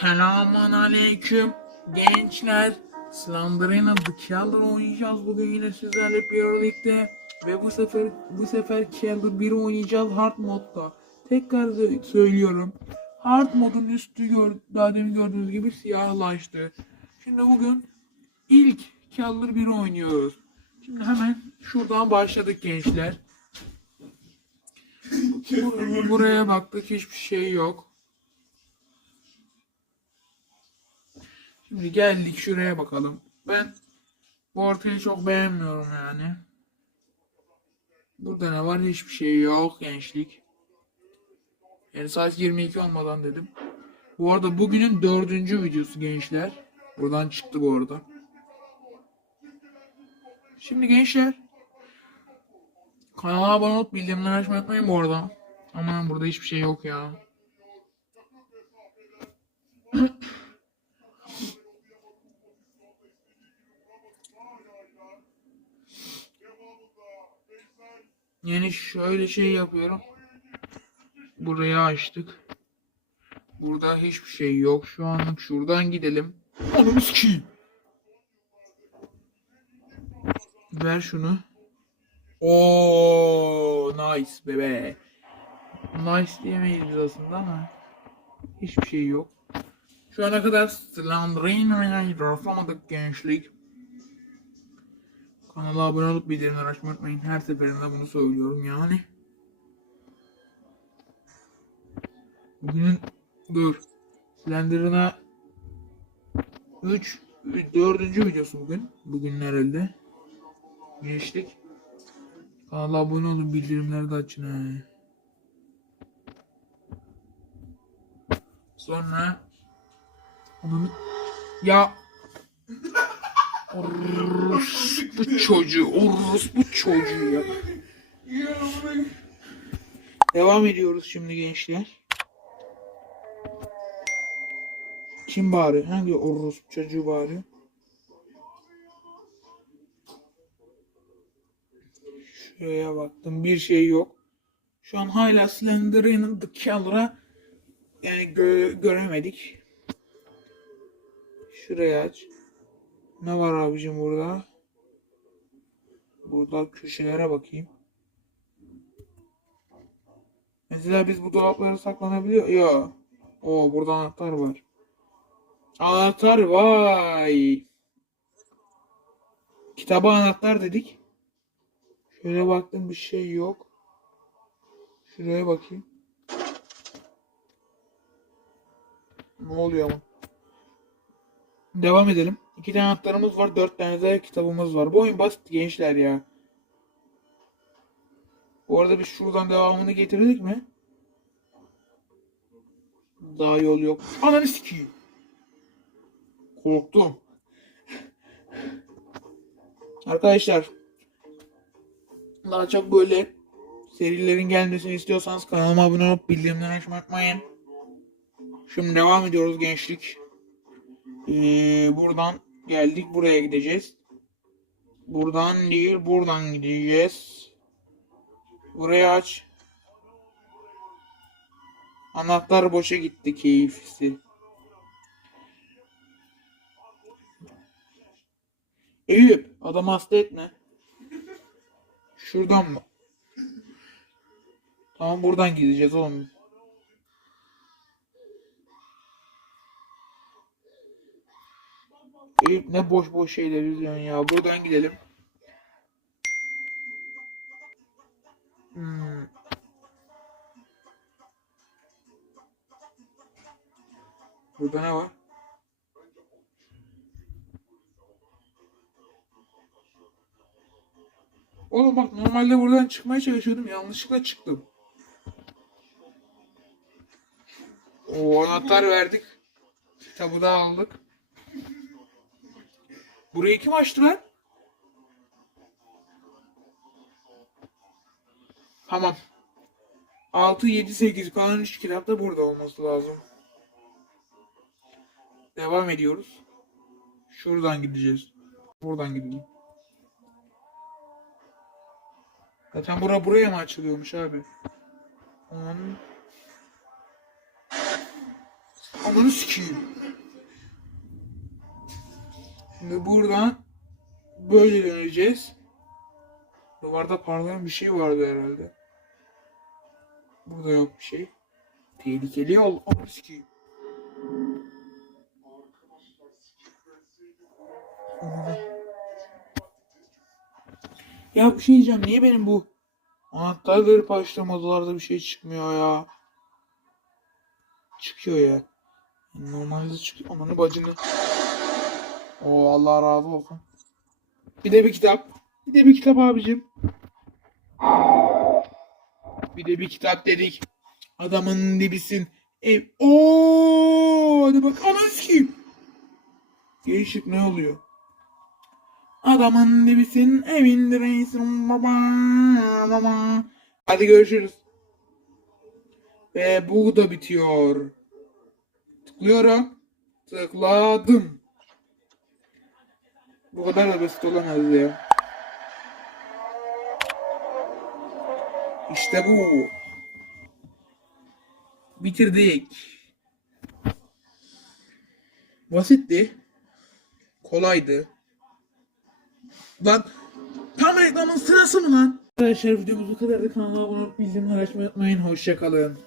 Selamun aleyküm gençler. Slenderina The Killer oynayacağız bugün yine sizlerle birlikte. Ve bu sefer bu sefer Killer 1 oynayacağız hard modda. Tekrar sö- söylüyorum. Hard modun üstü gör, daha demin gördüğünüz gibi siyahlaştı. Şimdi bugün ilk Killer 1 oynuyoruz. Şimdi hemen şuradan başladık gençler. Bur- Buraya baktık hiçbir şey yok. Şimdi geldik şuraya bakalım. Ben bu ortayı çok beğenmiyorum yani. Burada ne var? Hiçbir şey yok gençlik. Yani saat 22 olmadan dedim. Bu arada bugünün dördüncü videosu gençler. Buradan çıktı bu arada. Şimdi gençler. Kanala abone olup bildirimleri açmayı unutmayın bu arada. Aman burada hiçbir şey yok ya. Yani şöyle şey yapıyorum. Burayı açtık. Burada hiçbir şey yok şu anlık. Şuradan gidelim. Ananı sikeyim. Ver şunu. Oo, nice bebe. Nice diyemeyiz aslında ama hiçbir şey yok. Şu ana kadar Slenderman'ı rastlamadık gençlik. Kanala abone olup bildirimleri açmayı unutmayın. Her seferinde bunu söylüyorum yani. Bugünün dur. Slender'ına 3 4. videosu bugün. Bugün herhalde. Gençlik. Kanala abone olun bildirimleri de açın he. Sonra onun ya Orospu çocuğu, orospu çocuğu ya. Devam ediyoruz şimdi gençler. Kim bağırıyor? Hangi orospu çocuğu bağırıyor? Şuraya baktım bir şey yok. Şu an hala Slenderman'ın The Killer'a yani gö- göremedik. Şurayı aç. Ne var abicim burada? Burada köşelere bakayım. Mesela biz bu dolaplara saklanabiliyor. Ya. O burada anahtar var. Anahtar vay. Kitaba anahtar dedik. Şöyle baktım bir şey yok. Şuraya bakayım. Ne oluyor ama? Devam edelim. İki tane anahtarımız var. Dört tane de kitabımız var. Bu oyun basit gençler ya. Bu arada biz şuradan devamını getirdik mi? Daha yol yok. Ananı sikeyim. Korktum. Arkadaşlar daha çok böyle serilerin gelmesini istiyorsanız kanalıma abone olup bildirimleri açmayı unutmayın. Şimdi devam ediyoruz gençlik. Ee, buradan geldik buraya gideceğiz. Buradan değil buradan gideceğiz. Burayı aç. Anahtar boşa gitti keyifsi. Eyüp adam hasta etme. Şuradan mı? Tamam buradan gideceğiz oğlum. Eyüp ne boş boş şeyler izliyorsun ya. Buradan gidelim. Hmm. Burada ne var? Oğlum bak normalde buradan çıkmaya çalışıyordum. Yanlışlıkla çıktım. O anahtar verdik. Kitabı da aldık. Burayı kim açtı lan? Tamam. 6, 7, 8 kalan 3 kitap da burada olması lazım. Devam ediyoruz. Şuradan gideceğiz. Buradan gidelim. Zaten bura buraya mı açılıyormuş abi? Aman. Ananı sikeyim. Şimdi buradan böyle döneceğiz. Duvarda parlayan bir şey vardı herhalde. Burada yok bir şey. Tehlikeli yol. Sikeyim. Ananı. Ya bir şey diyeceğim. Niye benim bu anahtarları başlamadılarda bir şey çıkmıyor ya? Çıkıyor ya. Normalde çıkıyor. Amanı bacını. O Allah razı olsun. Bir de bir kitap. Bir de bir kitap abicim. Bir de bir kitap dedik. Adamın dibisin. Ev. Oo, hadi bak. Ananı sikeyim. Değişik ne oluyor? Adamın dibisin, evinde reisin baba baba. Hadi görüşürüz. Ve bu da bitiyor. Tıklıyorum. Tıkladım. Bu kadar da basit olamaz ya. İşte bu. Bitirdik. Basitti. Kolaydı. Lan tam reklamın sırası mı lan? Arkadaşlar videomuz bu kadardı. Kanala abone olup bildirimleri açmayı unutmayın. Hoşçakalın.